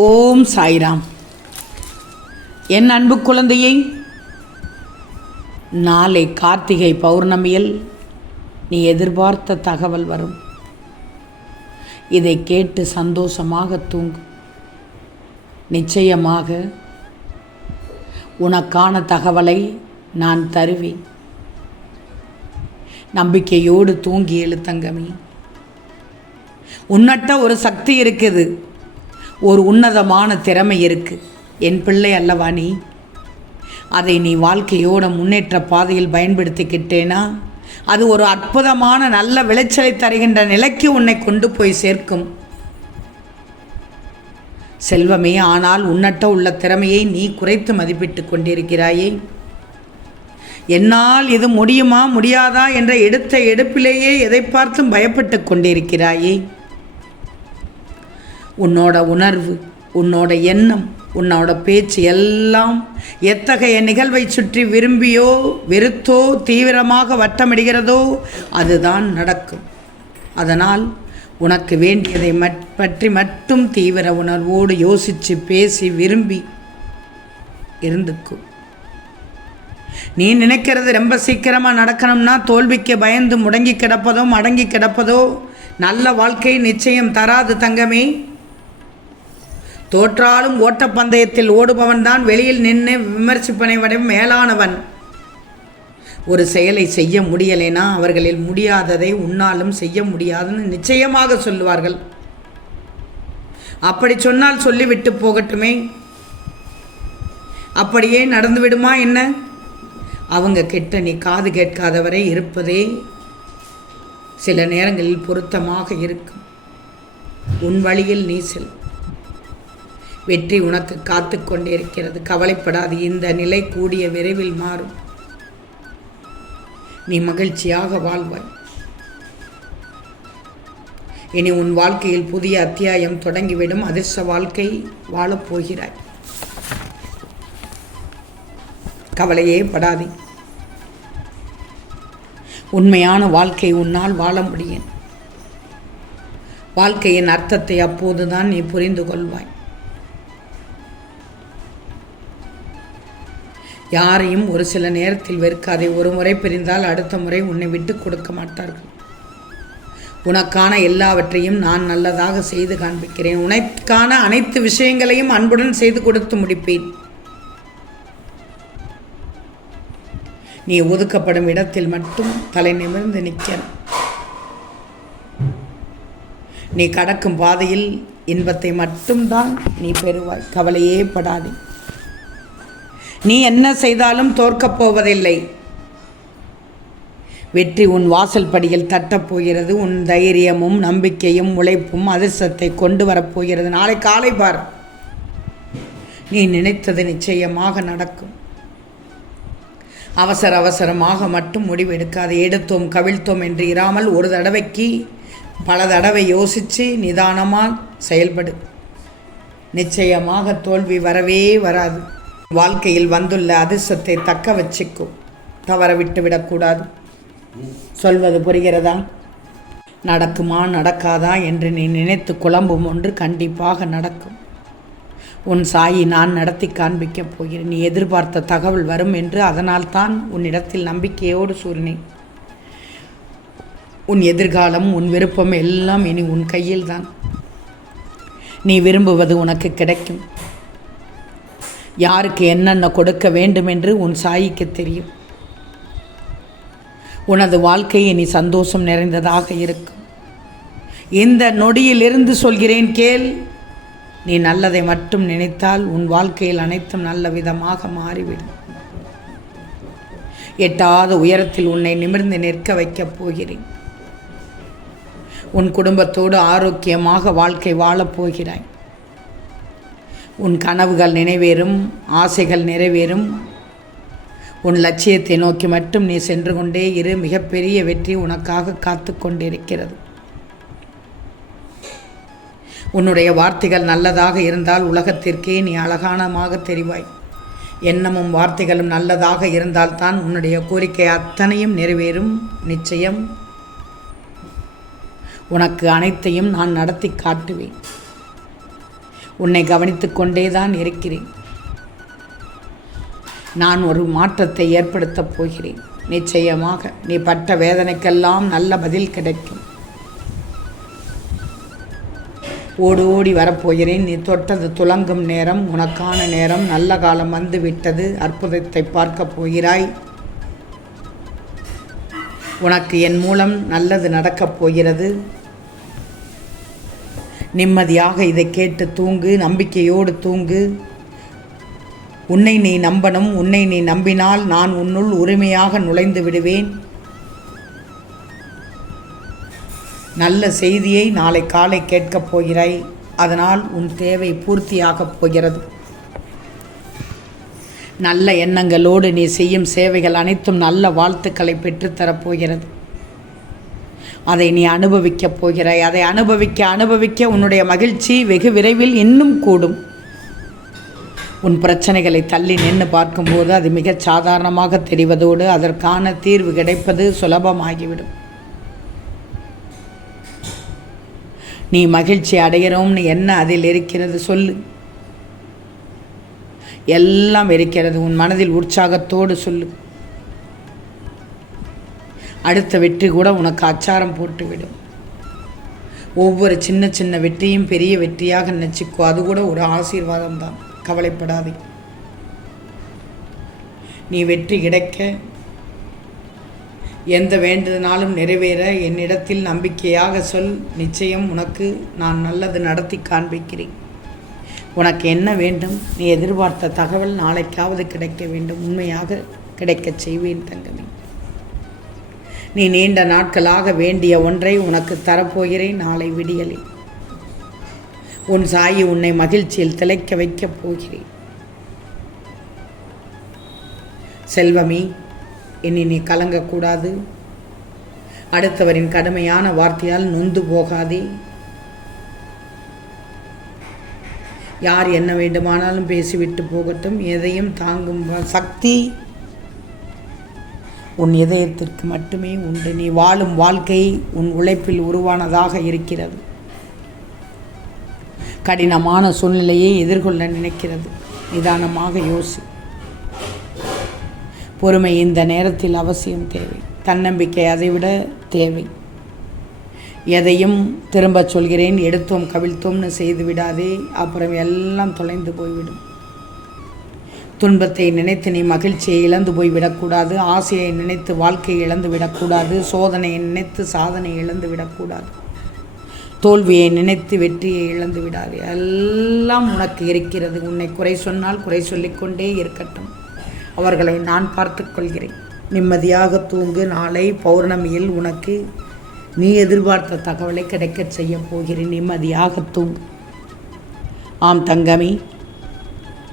ஓம் சாய்ராம். என் அன்பு குழந்தையை நாளை கார்த்திகை பௌர்ணமியில் நீ எதிர்பார்த்த தகவல் வரும். இதை கேட்டு சந்தோஷமாக தூங்கு. நிச்சயமாக உனக்கான தகவலை நான் தருவேன். நம்பிக்கையோடு தூங்கி எழுத்தங்கமி. உன்னட்ட ஒரு சக்தி இருக்குது. ஒரு உன்னதமான திறமை இருக்கு. என் பிள்ளை அல்லவா நீ? அதை நீ வாழ்க்கையோட முன்னேற்ற பாதையில் பயன்படுத்திக்கிட்டேனா? அது ஒரு அற்புதமான நல்ல விளைச்சலை தருகின்ற நிலைக்கு உன்னை கொண்டு போய் சேர்க்கும். செல்வமே ஆனால் உன்னட்ட உள்ள திறமையை நீ குறைத்து மதிப்பிட்டு கொண்டிருக்கிறாயே. என்னால் இது முடியுமா முடியாதா என்ற எடுத்த எடுப்பிலேயே எதை பார்த்தும் பயப்பட்டு கொண்டிருக்கிறாயே. உன்னோட உணர்வு உன்னோட எண்ணம் உன்னோட பேச்சு எல்லாம் எத்தகைய நிகழ்வை சுற்றி விரும்பியோ வெறுத்தோ தீவிரமாக வட்டமிடுகிறதோ அதுதான் நடக்கும். அதனால் உனக்கு வேண்டியதை மட் பற்றி மட்டும் தீவிர உணர்வோடு யோசித்து பேசி விரும்பி இருந்துக்கும் நீ நினைக்கிறது ரொம்ப சீக்கிரமாக நடக்கணும்னா தோல்விக்கு பயந்து முடங்கி கிடப்பதோ மடங்கி கிடப்பதோ நல்ல வாழ்க்கை நிச்சயம் தராது தங்கமே. தோற்றாலும் ஓட்டப்பந்தயத்தில் ஓடுபவன் தான் வெளியில் நின்று விமர்சிப்பனை விட மேலானவன். ஒரு செயலை செய்ய முடியலைனா அவர்களில் முடியாததை உன்னாலும் செய்ய முடியாதுன்னு நிச்சயமாக சொல்லுவார்கள். அப்படி சொன்னால் சொல்லிவிட்டு போகட்டுமே. அப்படியே நடந்து விடுமா என்ன? அவங்க கிட்ட நீ காது கேட்காதவரை இருப்பதே சில நேரங்களில் பொருத்தமாக இருக்கும். உன் வழியில் நீ செல். வெற்றி உனக்கு காத்து கொண்டிருக்கிறது. கவலைப்படாது இந்த நிலை கூடிய விரைவில் மாறும். நீ மகிழ்ச்சியாக வாழ்வாய். இனி உன் வாழ்க்கையில் புதிய அத்தியாயம் தொடங்கிவிடும். அதிர்ஷ்ட வாழ்க்கை வாழப்போகிறாய் கவலையே படாதே. உண்மையான வாழ்க்கை உன்னால் வாழ முடியும். வாழ்க்கையின் அர்த்தத்தை அப்போதுதான் நீ புரிந்து கொள்வாய். யாரையும் ஒரு சில நேரத்தில் வெறுக்காதே. ஒரு முறை பிரிந்தால் அடுத்த முறை உன்னை விட்டு கொடுக்க மாட்டார்கள். உனக்கான எல்லாவற்றையும் நான் நல்லதாக செய்து காண்பிக்கிறேன். உனக்கான அனைத்து விஷயங்களையும் அன்புடன் செய்து கொடுத்து முடிப்பேன். நீ ஒதுக்கப்படும் இடத்தில் மட்டும் தலை நிமிர்ந்து நிற்கணும் நீ கடக்கும் பாதையில் இன்பத்தை மட்டும்தான் நீ பெறுவாய். கவலையே படாதே. நீ என்ன செய்தாலும் தோற்கப் போவதில்லை. வெற்றி உன் வாசல் படியில் தட்டப்போகிறது உன் தைரியமும் நம்பிக்கையும் உழைப்பும் அதிர்ஷ்டத்தை கொண்டு வரப்போகிறது நாளை காலை பார். நீ நினைத்தது நிச்சயமாக நடக்கும். அவசர அவசரமாக மட்டும் முடிவெடுக்காது எடுத்தோம் கவிழ்த்தோம் என்று இராமல் ஒரு தடவைக்கு பல தடவை யோசித்து நிதானமாக செயல்படு. நிச்சயமாக தோல்வி வரவே வராது. வாழ்க்கையில் வந்துள்ள அதிர்ஷ்டத்தை தக்க வச்சுக்கும் தவற விட்டு விடக்கூடாது. சொல்வது புரிகிறதா? நடக்குமா நடக்காதா என்று நீ நினைத்து குழம்பும் ஒன்று கண்டிப்பாக நடக்கும். உன் சாயி நான் நடத்தி காண்பிக்கப் போகிறேன். நீ எதிர்பார்த்த தகவல் வரும் என்று அதனால்தான் உன்னிடத்தில் நம்பிக்கையோடு சூறினேன் உன் எதிர்காலம் உன் விருப்பம் எல்லாம் இனி உன் கையில்தான். நீ விரும்புவது உனக்கு கிடைக்கும். யாருக்கு என்னென்ன கொடுக்க வேண்டும் என்று உன் சாயிக்கு தெரியும். உனது வாழ்க்கை இனி சந்தோஷம் நிறைந்ததாக இருக்கும். இந்த நொடியிலிருந்து சொல்கிறேன் கேள். நீ நல்லதை மட்டும் நினைத்தால் உன் வாழ்க்கையில் அனைத்தும் நல்ல விதமாக மாறிவிடும். எட்டாத உயரத்தில் உன்னை நிமிர்ந்து நிற்க வைக்கப் போகிறேன். உன் குடும்பத்தோடு ஆரோக்கியமாக வாழ்க்கை வாழப் போகிறாய். உன் கனவுகள் நிறைவேறும் ஆசைகள் நிறைவேறும். உன் லட்சியத்தை நோக்கி மட்டும் நீ சென்று கொண்டே இரு. மிகப்பெரிய வெற்றி உனக்காக காத்து கொண்டிருக்கிறது. உன்னுடைய வார்த்தைகள் நல்லதாக இருந்தால் உலகத்திற்கே நீ அழகானமாக தெரிவாய். எண்ணமும் வார்த்தைகளும் நல்லதாக இருந்தால்தான் உன்னுடைய கோரிக்கை அத்தனையும் நிறைவேறும். நிச்சயம் உனக்கு அனைத்தையும் நான் நடத்தி காட்டுவேன். உன்னை கவனித்து கொண்டே தான் இருக்கிறேன். நான் ஒரு மாற்றத்தை ஏற்படுத்தப் போகிறேன். நிச்சயமாக நீ பட்ட வேதனைக்கெல்லாம் நல்ல பதில் கிடைக்கும். ஓடி ஓடி வரப்போகிறேன். நீ தொட்டது துலங்கும் நேரம் உனக்கான நேரம் நல்ல காலம் வந்து விட்டது அற்புதத்தை பார்க்கப் போகிறாய். உனக்கு என் மூலம் நல்லது நடக்கப் போகிறது. நிம்மதியாக இதை கேட்டு தூங்கு நம்பிக்கையோடு தூங்கு. உன்னை நீ நம்பணும் உன்னை நீ நம்பினால் நான் உன்னுள் உரிமையாக நுழைந்து விடுவேன். நல்ல செய்தியை நாளை காலை கேட்கப் போகிறாய். அதனால் உன் தேவை பூர்த்தியாகப் போகிறது. நல்ல எண்ணங்களோடு நீ செய்யும் சேவைகள் அனைத்தும் நல்ல வாழ்த்துக்களை பெற்றுத்தரப் போகிறது. அதை நீ அனுபவிக்கப் போகிறாய். அதை அனுபவிக்க அனுபவிக்க உன்னுடைய மகிழ்ச்சி வெகு விரைவில் இன்னும் கூடும். உன் பிரச்சனைகளை தள்ளி நின்று பார்க்கும்போது அது மிகச் சாதாரணமாக தெரிவதோடு அதற்கான தீர்வு கிடைப்பது சுலபமாகிவிடும். நீ மகிழ்ச்சி அடைகிறோம்னு என்ன அதில் இருக்கிறது சொல்லு. எல்லாம் இருக்கிறது உன் மனதில் உற்சாகத்தோடு சொல்லு. அடுத்த வெற்றி கூட உனக்கு அச்சாரம் போட்டுவிடும். ஒவ்வொரு சின்ன சின்ன வெற்றியும் பெரிய வெற்றியாக நினச்சிக்கோ. அது கூட ஒரு ஆசீர்வாதம் தான் கவலைப்படாதே. நீ வெற்றி கிடைக்க எந்த வேண்டுதனாலும் நிறைவேற. என்னிடத்தில் நம்பிக்கையாக சொல். நிச்சயம் உனக்கு நான் நல்லது நடத்தி காண்பிக்கிறேன். உனக்கு என்ன வேண்டும்? நீ எதிர்பார்த்த தகவல் நாளைக்காவது கிடைக்க வேண்டும். உண்மையாக கிடைக்கச் செய்வேன் தங்கமே. நீ நீண்ட நாட்களாக வேண்டிய ஒன்றை உனக்கு தரப்போகிறேன் நாளை விடியலில் உன் சாயி உன்னை மகிழ்ச்சியில் திளைக்க வைக்கப் போகிறேன். செல்வமே இனி நீ கலங்கக்கூடாது. அடுத்தவரின் கடுமையான வார்த்தையால் நொந்து போகாதே. யார் என்ன வேண்டுமானாலும் பேசிவிட்டு போகட்டும் எதையும் தாங்கும் வ- சக்தி உன் இதயத்திற்கு மட்டுமே உண்டு. நீ வாழும் வாழ்க்கை உன் உழைப்பில் உருவானதாக இருக்கிறது. கடினமான சூழ்நிலையை எதிர்கொள்ள நினைக்கிறது. நிதானமாக யோசி. பொறுமை இந்த நேரத்தில் அவசியம் தேவை. தன்னம்பிக்கை அதைவிட தேவை. எதையும் திரும்பச் சொல்கிறேன் எடுத்தோம் கவிழ்த்தோம்னு செய்து விடாதே. அப்புறம் எல்லாம் தொலைந்து போய்விடும். துன்பத்தை நினைத்து நீ மகிழ்ச்சியை இழந்து போய் விடக்கூடாது ஆசையை நினைத்து வாழ்க்கையை இழந்து விடக்கூடாது சோதனையை நினைத்து சாதனை இழந்து விடக்கூடாது. தோல்வியை நினைத்து வெற்றியை இழந்து விடாது. எல்லாம் உனக்கு இருக்கிறது. உன்னை குறை சொன்னால் குறை சொல்லிக்கொண்டே இருக்கட்டும். அவர்களை நான் பார்த்துக்கொள்கிறேன் நிம்மதியாக தூங்கு. நாளை பௌர்ணமியில் உனக்கு நீ எதிர்பார்த்த தகவலை கிடைக்கச் செய்ய போகிறேன். நிம்மதியாக தூங்கு. ஆம் தங்கமி.